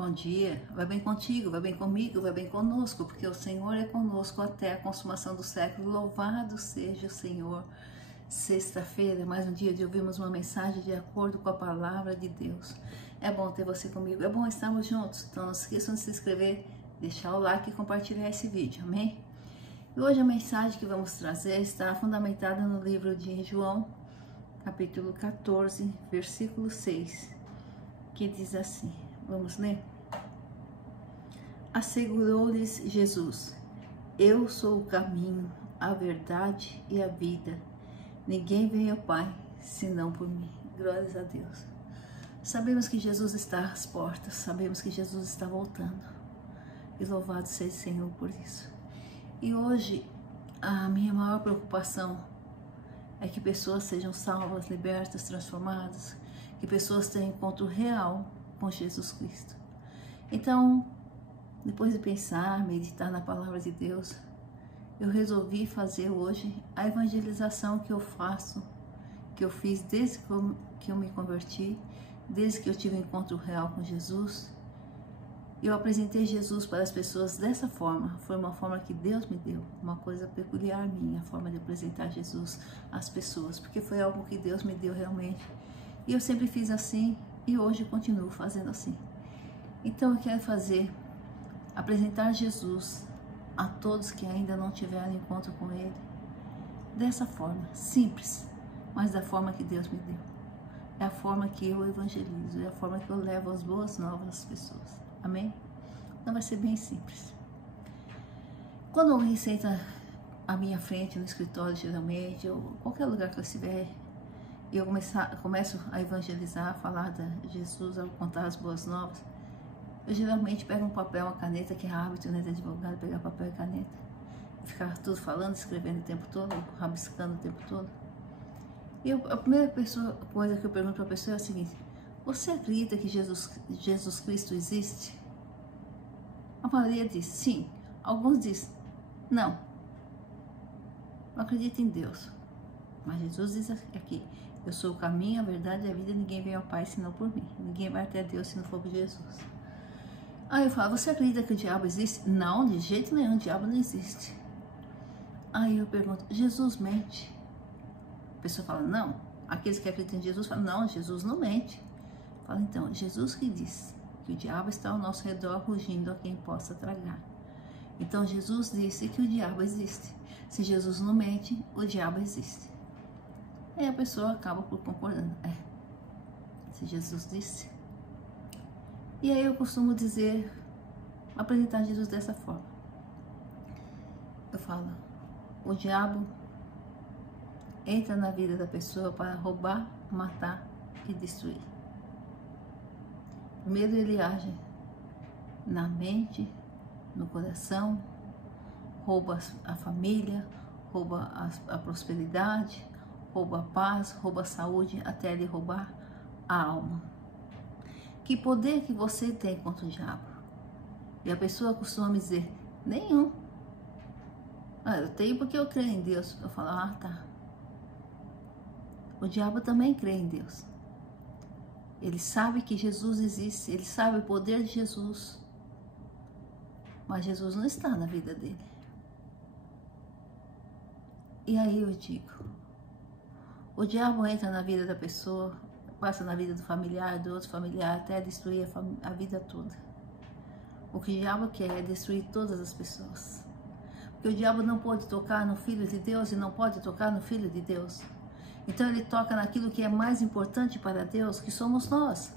Bom dia, vai bem contigo, vai bem comigo, vai bem conosco, porque o Senhor é conosco até a consumação do século. Louvado seja o Senhor. Sexta-feira, mais um dia de ouvirmos uma mensagem de acordo com a palavra de Deus. É bom ter você comigo, é bom estarmos juntos. Então não se esqueçam de se inscrever, deixar o like e compartilhar esse vídeo, amém? E hoje a mensagem que vamos trazer está fundamentada no livro de João, capítulo 14, versículo 6, que diz assim. Vamos ler? Assegurou-lhes Jesus: Eu sou o caminho, a verdade e a vida. Ninguém vem ao Pai, senão por mim. Glórias a Deus. Sabemos que Jesus está às portas, sabemos que Jesus está voltando. E louvado seja o Senhor por isso. E hoje, a minha maior preocupação é que pessoas sejam salvas, libertas, transformadas, que pessoas tenham encontro real com Jesus Cristo. Então, depois de pensar, meditar na palavra de Deus, eu resolvi fazer hoje a evangelização que eu faço, que eu fiz desde que eu me converti, desde que eu tive um encontro real com Jesus. Eu apresentei Jesus para as pessoas dessa forma, foi uma forma que Deus me deu, uma coisa peculiar minha, a forma de apresentar Jesus às pessoas, porque foi algo que Deus me deu realmente. E eu sempre fiz assim, e hoje continuo fazendo assim. Então eu quero apresentar Jesus a todos que ainda não tiveram encontro com Ele, dessa forma, simples, mas da forma que Deus me deu. É a forma que eu evangelizo, é a forma que eu levo as boas novas às pessoas. Amém? Então vai ser bem simples. Quando alguém senta à minha frente no escritório, geralmente, ou qualquer lugar que eu estiver, e eu começo a evangelizar, a falar de Jesus, a contar as boas novas, eu geralmente pego um papel, uma caneta, que é hábito, né, de advogado, pegar papel e caneta, e ficar tudo falando, escrevendo o tempo todo, rabiscando o tempo todo. E a primeira coisa que eu pergunto para a pessoa é a seguinte: você acredita que Jesus Cristo existe? A maioria diz sim, alguns dizem não, não acredito em Deus. Mas Jesus diz aqui: eu sou o caminho, a verdade e a vida, ninguém vem ao Pai senão por mim. Ninguém vai até Deus se não for por Jesus. Aí eu falo: você acredita que o diabo existe? Não, de jeito nenhum, o diabo não existe. Aí eu pergunto: Jesus mente? A pessoa fala: não. Aqueles que acreditam em Jesus falam: não, Jesus não mente. Fala: então, Jesus que diz que o diabo está ao nosso redor rugindo a quem possa tragar. Então Jesus disse que o diabo existe. Se Jesus não mente, o diabo existe. Aí a pessoa acaba por concordando. Se Jesus disse. E aí eu costumo apresentar Jesus dessa forma. Eu falo: o diabo entra na vida da pessoa para roubar, matar e destruir. Primeiro ele age na mente, no coração, rouba a família, rouba a prosperidade, rouba a paz, rouba a saúde, até ele roubar a alma. Que poder que você tem contra o diabo? E a pessoa costuma me dizer: nenhum. Eu tenho porque eu creio em Deus. Eu falo: tá. O diabo também crê em Deus. Ele sabe que Jesus existe, ele sabe o poder de Jesus. Mas Jesus não está na vida dele. E aí eu digo: o diabo entra na vida da pessoa, passa na vida do familiar, do outro familiar, até destruir a vida toda. O que o diabo quer é destruir todas as pessoas. Porque o diabo não pode tocar no Filho de Deus e não pode tocar no Filho de Deus. Então ele toca naquilo que é mais importante para Deus, que somos nós.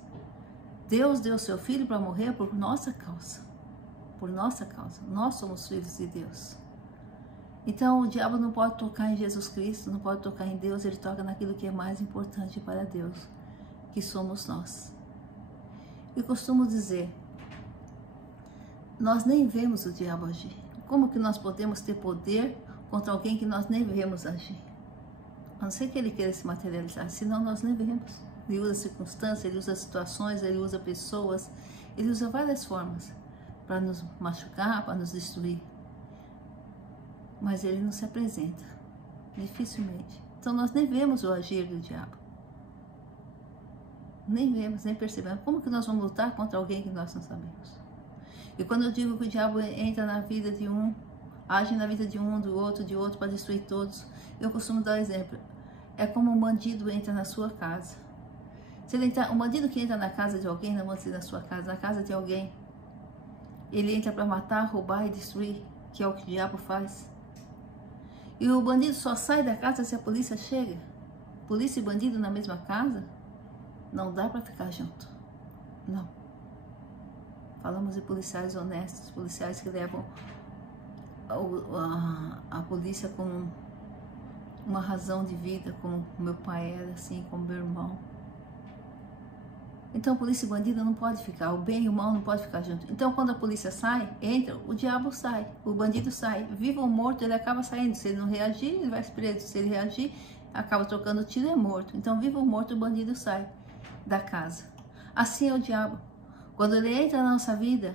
Deus deu seu Filho para morrer por nossa causa. Por nossa causa. Nós somos filhos de Deus. Então o diabo não pode tocar em Jesus Cristo, não pode tocar em Deus, ele toca naquilo que é mais importante para Deus, que somos nós. Eu costumo dizer: nós nem vemos o diabo agir. Como que nós podemos ter poder contra alguém que nós nem vemos agir? A não ser que ele queira se materializar, senão nós nem vemos. Ele usa circunstâncias, ele usa situações, ele usa pessoas, ele usa várias formas para nos machucar, para nos destruir. Mas ele não se apresenta, dificilmente. Então nós nem vemos o agir do diabo. nem vemos, nem percebemos. Como que nós vamos lutar contra alguém que nós não sabemos? E quando eu digo que o diabo entra na vida de um, age na vida de um, do outro, para destruir todos, eu costumo dar um exemplo. É como um bandido entra na sua casa. Se ele entrar, um bandido que entra na casa de alguém, não vamos dizer na sua casa, na casa de alguém, ele entra para matar, roubar e destruir, que é o que o diabo faz. E o bandido só sai da casa se a polícia chega. Polícia e bandido na mesma casa, não dá para ficar junto. Não. Falamos de policiais honestos, policiais que levam a polícia como uma razão de vida, como meu pai era, assim, como meu irmão. Então, polícia e bandido não pode ficar, o bem e o mal não pode ficar junto. Então, quando a polícia sai, entra, o diabo sai, o bandido sai. Vivo ou morto, ele acaba saindo. Se ele não reagir, ele vai preso. Se ele reagir, acaba trocando tiro e é morto. Então, vivo ou morto, o bandido sai da casa. Assim é o diabo. Quando ele entra na nossa vida,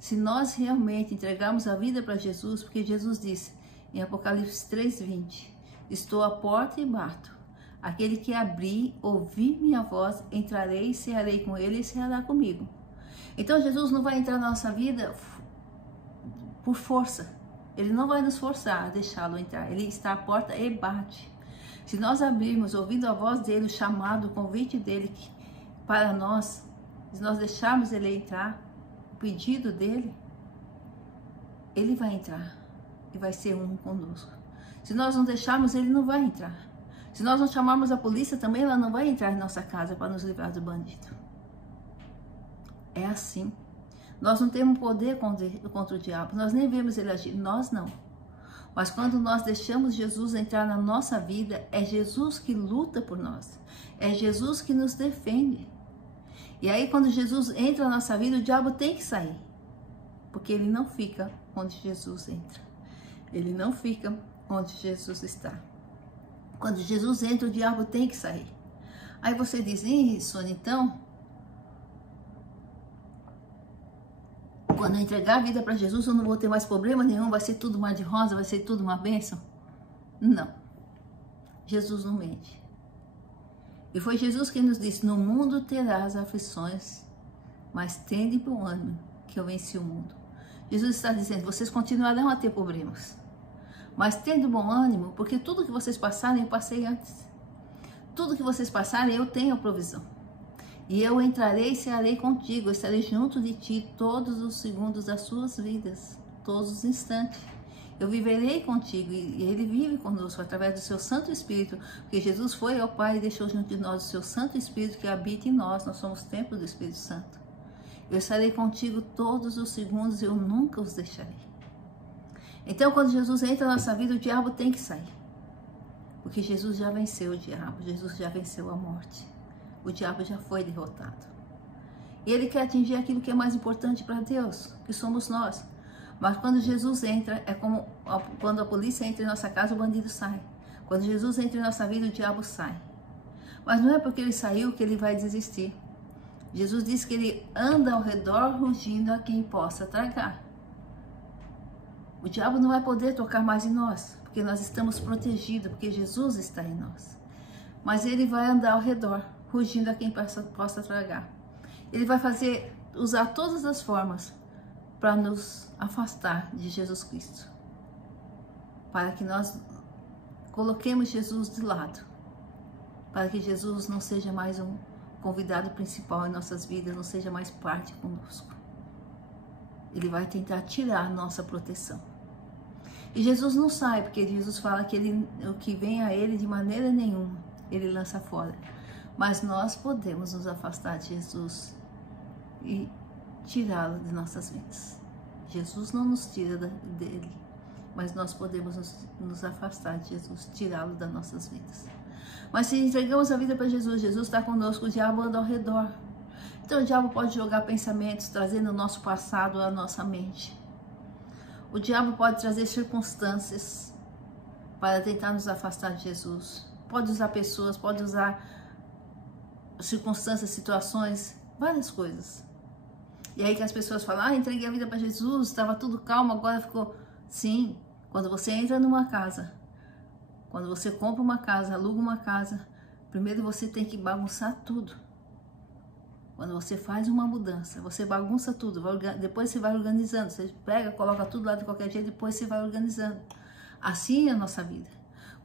se nós realmente entregarmos a vida para Jesus, porque Jesus disse em Apocalipse 3:20, estou à porta e bato. Aquele que abrir, ouvir minha voz, entrarei, cearei com ele e ceará comigo. Então Jesus não vai entrar na nossa vida por força. Ele não vai nos forçar a deixá-lo entrar. Ele está à porta e bate. Se nós abrirmos, ouvindo a voz dele, o chamado, o convite dele para nós, se nós deixarmos ele entrar, o pedido dele, ele vai entrar e vai ser um conosco. Se nós não deixarmos, ele não vai entrar. Se nós não chamarmos a polícia também, ela não vai entrar em nossa casa para nos livrar do bandido. É assim. Nós não temos poder contra o diabo, nós nem vemos ele agir, nós não. Mas quando nós deixamos Jesus entrar na nossa vida, é Jesus que luta por nós. É Jesus que nos defende. E aí quando Jesus entra na nossa vida, o diabo tem que sair. Porque ele não fica onde Jesus entra. Ele não fica onde Jesus está. Quando Jesus entra, o diabo tem que sair. Aí você diz, Sônia, então, quando eu entregar a vida para Jesus, eu não vou ter mais problema nenhum, vai ser tudo mar de rosa, vai ser tudo uma bênção? Não. Jesus não mente. E foi Jesus quem nos disse, no mundo terás aflições, mas tende bom ânimo, que eu venci o mundo. Jesus está dizendo, vocês continuarão a ter problemas. Mas tendo bom ânimo, porque tudo que vocês passarem, eu passei antes. Tudo que vocês passarem, eu tenho a provisão. E eu entrarei e cearei contigo, eu estarei junto de ti todos os segundos das suas vidas, todos os instantes. Eu viverei contigo e ele vive conosco através do seu Santo Espírito, porque Jesus foi ao Pai e deixou junto de nós o seu Santo Espírito que habita em nós, nós somos templo do Espírito Santo. Eu estarei contigo todos os segundos e eu nunca os deixarei. Então, quando Jesus entra na nossa vida, o diabo tem que sair. Porque Jesus já venceu o diabo, Jesus já venceu a morte. O diabo já foi derrotado. E ele quer atingir aquilo que é mais importante para Deus, que somos nós. Mas quando Jesus entra, é como quando a polícia entra em nossa casa, o bandido sai. Quando Jesus entra em nossa vida, o diabo sai. Mas não é porque ele saiu que ele vai desistir. Jesus diz que ele anda ao redor rugindo a quem possa tragar. O diabo não vai poder tocar mais em nós, porque nós estamos protegidos, porque Jesus está em nós. Mas ele vai andar ao redor, rugindo a quem possa tragar. Ele vai usar todas as formas para nos afastar de Jesus Cristo. Para que nós coloquemos Jesus de lado. Para que Jesus não seja mais um convidado principal em nossas vidas, não seja mais parte conosco. Ele vai tentar tirar a nossa proteção. E Jesus não sai, porque Jesus fala que o que vem a ele de maneira nenhuma, ele lança fora. Mas nós podemos nos afastar de Jesus e tirá-lo de nossas vidas. Jesus não nos tira dele, mas nós podemos nos afastar de Jesus, tirá-lo das nossas vidas. Mas se entregamos a vida para Jesus, Jesus está conosco, o diabo anda ao redor. Então o diabo pode jogar pensamentos, trazendo o nosso passado à nossa mente. O diabo pode trazer circunstâncias para tentar nos afastar de Jesus. Pode usar pessoas, pode usar circunstâncias, situações, várias coisas. E aí que as pessoas falam, entreguei a vida para Jesus, estava tudo calmo, agora ficou... Sim, quando você entra numa casa, quando você compra uma casa, aluga uma casa, primeiro você tem que bagunçar tudo. Quando você faz uma mudança, você bagunça tudo, depois você vai organizando, você pega, coloca tudo lá de qualquer jeito, depois você vai organizando. Assim é a nossa vida.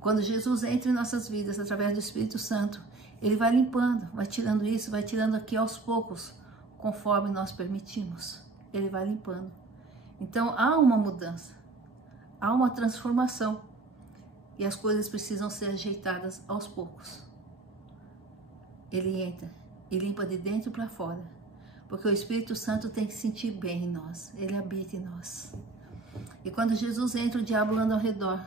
Quando Jesus entra em nossas vidas, através do Espírito Santo, Ele vai limpando, vai tirando isso, vai tirando aqui aos poucos, conforme nós permitimos. Ele vai limpando. Então há uma mudança, há uma transformação, e as coisas precisam ser ajeitadas aos poucos. Ele entra e limpa de dentro para fora, porque o Espírito Santo tem que sentir bem em nós, ele habita em nós. E quando Jesus entra, o diabo anda ao redor,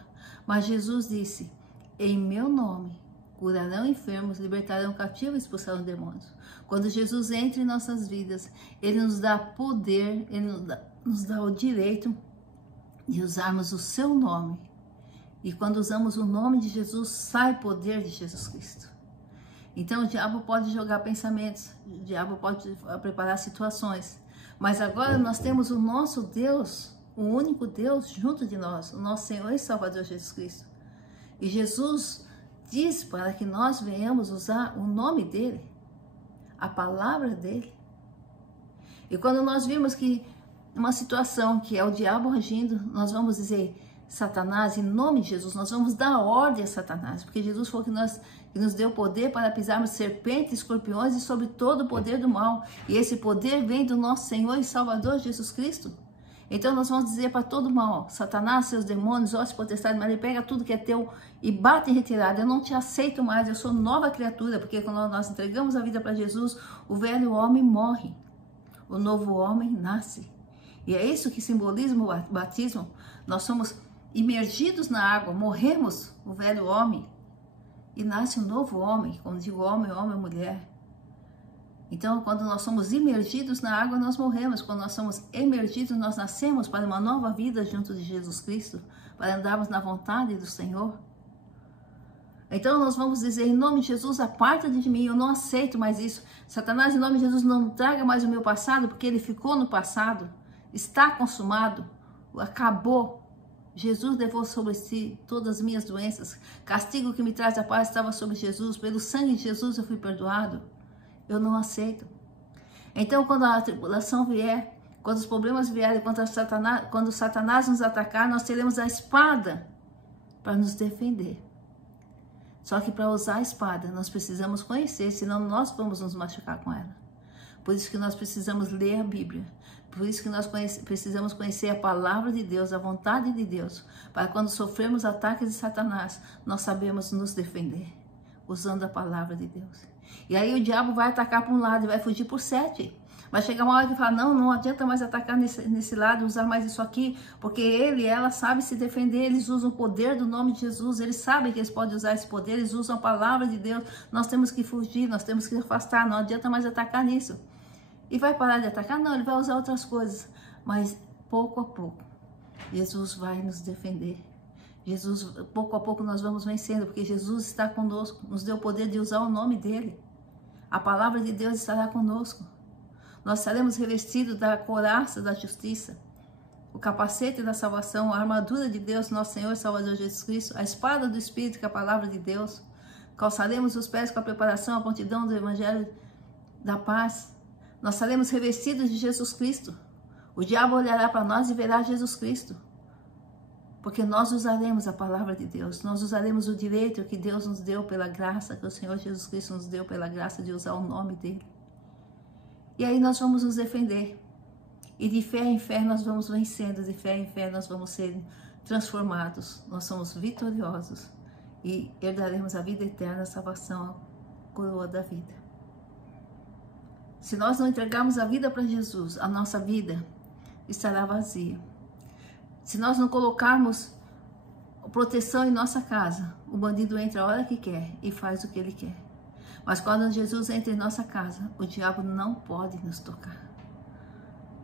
mas Jesus disse: em meu nome curarão enfermos, libertarão cativos e expulsarão demônios. Quando Jesus entra em nossas vidas, Ele nos dá poder, Ele nos dá o direito de usarmos o seu nome. E quando usamos o nome de Jesus, sai poder de Jesus Cristo. Então o diabo pode jogar pensamentos, o diabo pode preparar situações, mas agora nós temos o nosso Deus, o único Deus junto de nós, o nosso Senhor e Salvador Jesus Cristo. E Jesus diz para que nós venhamos usar o nome dEle, a palavra dEle. E quando nós vimos que uma situação que é o diabo agindo, nós vamos dizer: Satanás, em nome de Jesus, nós vamos dar ordem a Satanás, porque Jesus falou que nos deu poder para pisarmos serpentes, escorpiões e sobre todo o poder do mal. E esse poder vem do nosso Senhor e Salvador Jesus Cristo. Então nós vamos dizer para todo mal: Satanás, seus demônios, hostes, potestades, mas ele pega tudo que é teu e bate em retirada. Eu não te aceito mais, eu sou nova criatura, porque quando nós entregamos a vida para Jesus, o velho homem morre, o novo homem nasce. E é isso que simboliza o batismo. Nós somos imergidos na água, morremos o velho homem e nasce um novo homem. Quando digo homem, homem, mulher. Então, quando nós somos imergidos na água, nós morremos. Quando nós somos emergidos, nós nascemos para uma nova vida junto de Jesus Cristo, para andarmos na vontade do Senhor. Então, nós vamos dizer: em nome de Jesus, aparta-te de mim, eu não aceito mais isso. Satanás, em nome de Jesus, não traga mais o meu passado, porque ele ficou no passado. Está consumado, acabou. Jesus levou sobre si todas as minhas doenças. Castigo que me traz a paz estava sobre Jesus. Pelo sangue de Jesus eu fui perdoado. Eu não aceito. Então, quando a tribulação vier, quando os problemas vierem, quando Satanás nos atacar, nós teremos a espada para nos defender. Só que para usar a espada, nós precisamos conhecer, senão nós vamos nos machucar com ela. Por isso que nós precisamos ler a Bíblia. Por isso que nós precisamos conhecer a palavra de Deus, a vontade de Deus, para quando sofrermos ataques de Satanás, nós sabemos nos defender, usando a palavra de Deus. E aí o diabo vai atacar por um lado e vai fugir por 7. Vai chegar uma hora que fala: não adianta mais atacar nesse lado, usar mais isso aqui, porque ele e ela sabem se defender, eles usam o poder do nome de Jesus, eles sabem que eles podem usar esse poder, eles usam a palavra de Deus. Nós temos que fugir, nós temos que afastar, não adianta mais atacar nisso. E vai parar de atacar? Não, ele vai usar outras coisas. Mas pouco a pouco, Jesus vai nos defender. Jesus, pouco a pouco nós vamos vencendo, porque Jesus está conosco, nos deu o poder de usar o nome dele. A palavra de Deus estará conosco. Nós seremos revestidos da couraça da justiça, o capacete da salvação, a armadura de Deus, nosso Senhor e Salvador Jesus Cristo, a espada do Espírito, que é a palavra de Deus. Calçaremos os pés com a preparação, a prontidão do Evangelho da paz. Nós seremos revestidos de Jesus Cristo. O diabo olhará para nós e verá Jesus Cristo. Porque nós usaremos a palavra de Deus. Nós usaremos o direito que Deus nos deu pela graça, que o Senhor Jesus Cristo nos deu pela graça de usar o nome dele. E aí nós vamos nos defender. E de fé em fé nós vamos vencendo. De fé em fé nós vamos ser transformados. Nós somos vitoriosos. E herdaremos a vida eterna, a salvação, a coroa da vida. Se nós não entregarmos a vida para Jesus, a nossa vida estará vazia. Se nós não colocarmos proteção em nossa casa, o bandido entra a hora que quer e faz o que ele quer. Mas quando Jesus entra em nossa casa, o diabo não pode nos tocar.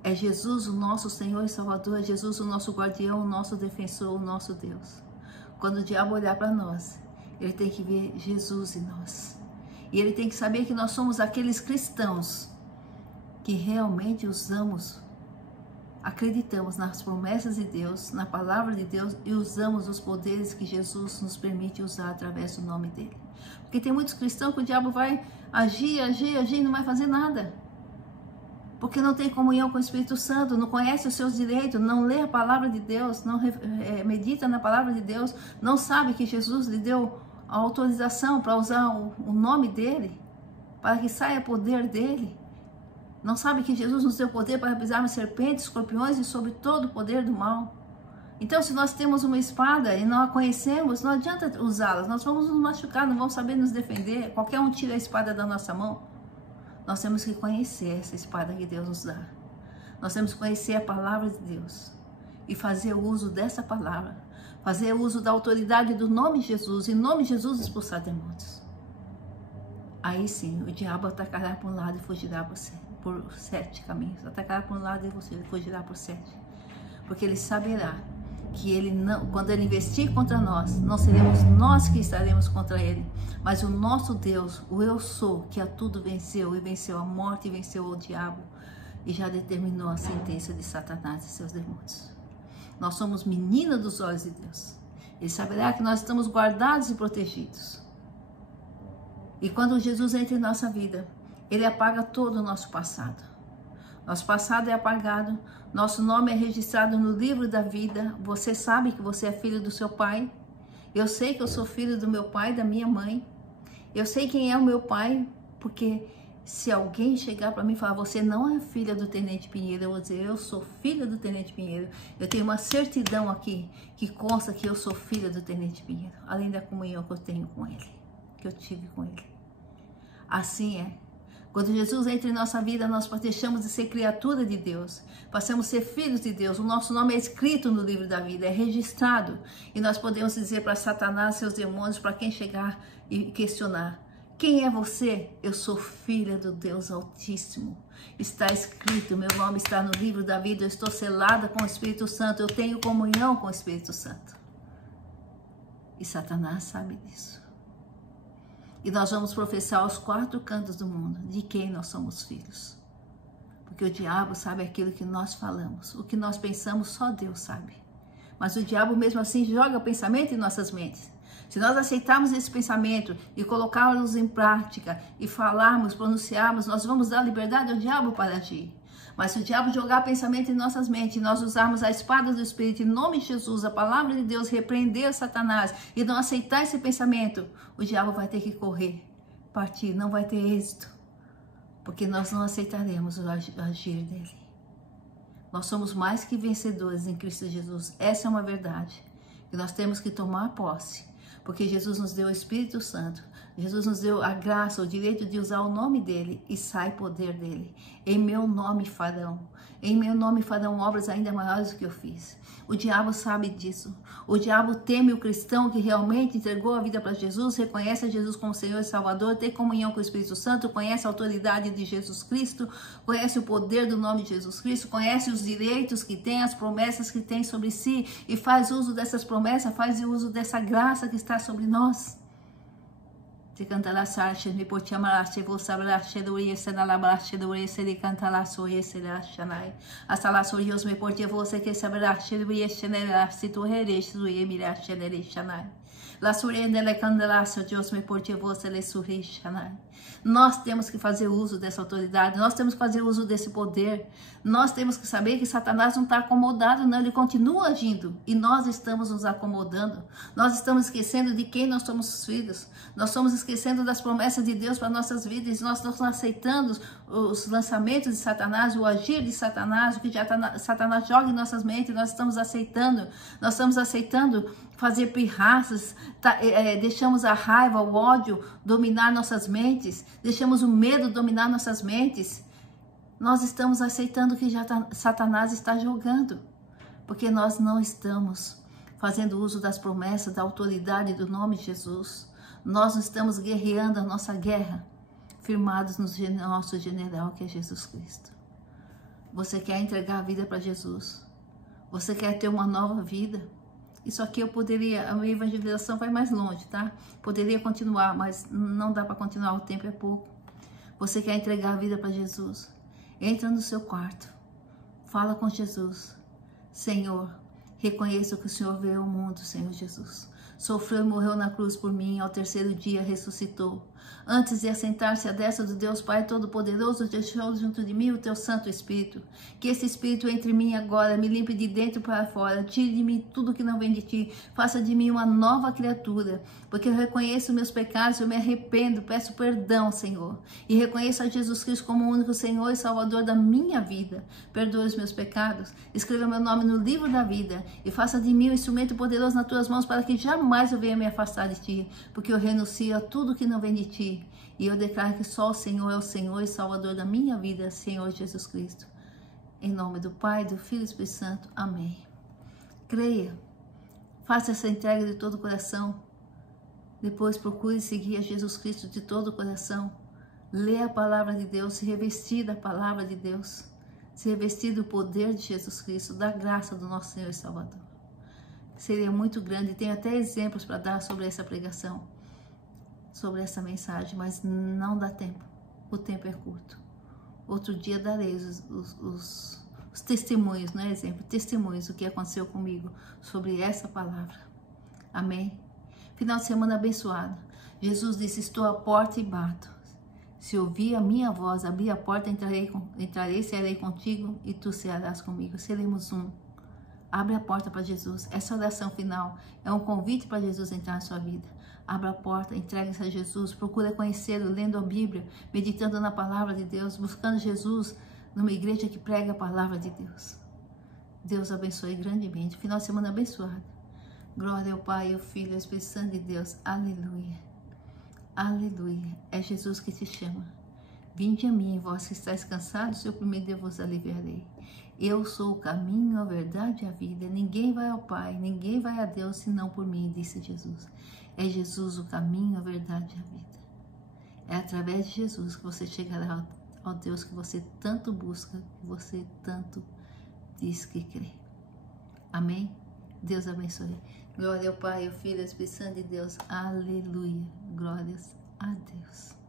É Jesus o nosso Senhor e Salvador, é Jesus o nosso guardião, o nosso defensor, o nosso Deus. Quando o diabo olhar para nós, ele tem que ver Jesus em nós. E ele tem que saber que nós somos aqueles cristãos que realmente acreditamos nas promessas de Deus, na palavra de Deus e usamos os poderes que Jesus nos permite usar através do nome dele. Porque tem muitos cristãos que o diabo vai agir e não vai fazer nada. Porque não tem comunhão com o Espírito Santo, não conhece os seus direitos, não lê a palavra de Deus, não medita na palavra de Deus, não sabe que Jesus lhe deu a autorização para usar o nome dele, para que saia poder dele. Não sabe que Jesus nos deu poder para pisarmos serpentes, escorpiões e sobre todo o poder do mal. Então, se nós temos uma espada e não a conhecemos, não adianta usá-la, nós vamos nos machucar, não vamos saber nos defender, qualquer um tira a espada da nossa mão. Nós temos que conhecer essa espada que Deus nos dá. Nós temos que conhecer a palavra de Deus e fazer uso dessa palavra. Fazer uso da autoridade do nome de Jesus. Em nome de Jesus expulsar demônios. Aí sim, o diabo atacará por um lado e fugirá por 7 caminhos. Atacará por um lado e você fugirá por 7. Porque ele saberá que ele não, quando ele investir contra nós, não seremos nós que estaremos contra ele, mas o nosso Deus, o eu sou, que a tudo venceu, e venceu a morte, e venceu o diabo, e já determinou a sentença de Satanás e seus demônios. Nós somos menina dos olhos de Deus. Ele saberá que nós estamos guardados e protegidos. E quando Jesus entra em nossa vida, ele apaga todo o nosso passado. Nosso passado é apagado, nosso nome é registrado no livro da vida. Você sabe que você é filho do seu pai. Eu sei que eu sou filho do meu pai, da minha mãe. Eu sei quem é o meu pai, porque se alguém chegar para mim e falar, você não é filha do Tenente Pinheiro, eu vou dizer, eu sou filha do Tenente Pinheiro. Eu tenho uma certidão aqui que consta que eu sou filha do Tenente Pinheiro, além da comunhão que eu tenho com ele, que eu tive com ele. Assim é. Quando Jesus entra em nossa vida, nós deixamos de ser criatura de Deus, passamos a ser filhos de Deus. O nosso nome é escrito no livro da vida, é registrado. E nós podemos dizer para Satanás, seus demônios, para quem chegar e questionar, quem é você? Eu sou filha do Deus Altíssimo. Está escrito, meu nome está no livro da vida, eu estou selada com o Espírito Santo, eu tenho comunhão com o Espírito Santo. E Satanás sabe disso. E nós vamos professar aos 4 cantos do mundo de quem nós somos filhos. Porque o diabo sabe aquilo que nós falamos. O que nós pensamos, só Deus sabe. Mas o diabo mesmo assim joga o pensamento em nossas mentes. Se nós aceitarmos esse pensamento e colocarmos em prática e falarmos, pronunciarmos, nós vamos dar liberdade ao diabo para agir. Mas se o diabo jogar pensamento em nossas mentes e nós usarmos a espada do Espírito em nome de Jesus, a palavra de Deus, repreender Satanás e não aceitar esse pensamento, o diabo vai ter que correr, partir, não vai ter êxito, porque nós não aceitaremos o agir dele. Nós somos mais que vencedores em Cristo Jesus. Essa é uma verdade que nós temos que tomar posse. Porque Jesus nos deu o Espírito Santo, Jesus nos deu a graça, o direito de usar o nome dele e sai poder dele. Em meu nome farão obras ainda maiores do que eu fiz. O diabo sabe disso. O diabo teme o cristão que realmente entregou a vida para Jesus, reconhece a Jesus como Senhor e Salvador, tem comunhão com o Espírito Santo, conhece a autoridade de Jesus Cristo, conhece o poder do nome de Jesus Cristo, conhece os direitos que tem, as promessas que tem sobre si e faz uso dessas promessas, faz uso dessa graça que está sobre nós. Se cantará sarche, me por te amará, se vos sabrá, se doria, se na labra, se doria, se de cantará, soie, se da chanai. Hasta lá sorios me por te você que saberá, se doria, se nela, se tu heres, soie, mirá, se nele chanai. La surenda le candará, se Deus me por te você le surri chanai. Nós temos que fazer uso dessa autoridade, nós temos que fazer uso desse poder, nós temos que saber que Satanás não está acomodado, não, ele continua agindo e nós estamos nos acomodando, nós estamos esquecendo de quem nós somos filhos, nós estamos esquecendo das promessas de Deus para nossas vidas, nós estamos aceitando os lançamentos de Satanás, o agir de Satanás, o que Satanás joga em nossas mentes, nós estamos aceitando fazer pirraças, deixamos a raiva, o ódio dominar nossas mentes, deixamos o medo dominar nossas mentes, nós estamos aceitando que Satanás está jogando, porque nós não estamos fazendo uso das promessas, da autoridade do nome de Jesus, nós não estamos guerreando a nossa guerra, firmados no nosso general que é Jesus Cristo. Você quer entregar a vida para Jesus? Você quer ter uma nova vida? Isso aqui eu poderia, a minha evangelização vai mais longe, tá? Poderia continuar, mas não dá para continuar, o tempo é pouco. Você quer entregar a vida para Jesus? Entra no seu quarto, fala com Jesus. Senhor, reconheço que o Senhor veio ao mundo, Senhor Jesus. Sofreu e morreu na cruz por mim, ao 3º dia ressuscitou. Antes de assentar-se à destra do Deus Pai Todo-Poderoso, deixou junto de mim o teu Santo Espírito. Que esse Espírito entre em mim agora, me limpe de dentro para fora, tire de mim tudo que não vem de ti, faça de mim uma nova criatura, porque eu reconheço meus pecados, eu me arrependo, peço perdão, Senhor, e reconheço a Jesus Cristo como o único Senhor e Salvador da minha vida. Perdoe os meus pecados, escreva meu nome no livro da vida e faça de mim um instrumento poderoso nas tuas mãos para que jamais eu venha me afastar de ti, porque eu renuncio a tudo que não vem de ti. E eu declaro que só o Senhor é o Senhor e Salvador da minha vida, Senhor Jesus Cristo. Em nome do Pai, do Filho e do Espírito Santo. Amém. Creia. Faça essa entrega de todo o coração. Depois procure seguir a Jesus Cristo de todo o coração. Lê a palavra de Deus, se revestir da palavra de Deus. Se revestir do poder de Jesus Cristo, da graça do nosso Senhor e Salvador. Seria muito grande. Tem até exemplos para dar sobre essa pregação, sobre essa mensagem, mas não dá tempo. O tempo é curto. Outro dia darei os testemunhos, não é exemplo? Testemunhos do que aconteceu comigo sobre essa palavra. Amém? Final de semana abençoado. Jesus disse, estou à porta e bato. Se ouvir a minha voz, abrir a porta, entrarei, serei contigo e tu serás comigo. Seremos um. Abre a porta para Jesus. Essa oração final é um convite para Jesus entrar na sua vida. Abra a porta, entregue-se a Jesus, procura conhecê-lo, lendo a Bíblia, meditando na palavra de Deus, buscando Jesus numa igreja que prega a palavra de Deus. Deus abençoe grandemente. Final de semana abençoado. Glória ao Pai, ao Filho e ao Espírito Santo de Deus. Aleluia. Aleluia. É Jesus que te chama. Vinde a mim, vós que estáis cansados, eu primeiro vos aliviarei. Eu sou o caminho, a verdade e a vida. Ninguém vai ao Pai, ninguém vai a Deus, senão por mim, disse Jesus. É Jesus o caminho, a verdade e a vida. É através de Jesus que você chegará ao Deus que você tanto busca, que você tanto diz que crê. Amém? Deus abençoe. Glória ao Pai, ao Filho e ao Espírito Santo de Deus. Aleluia. Glórias a Deus.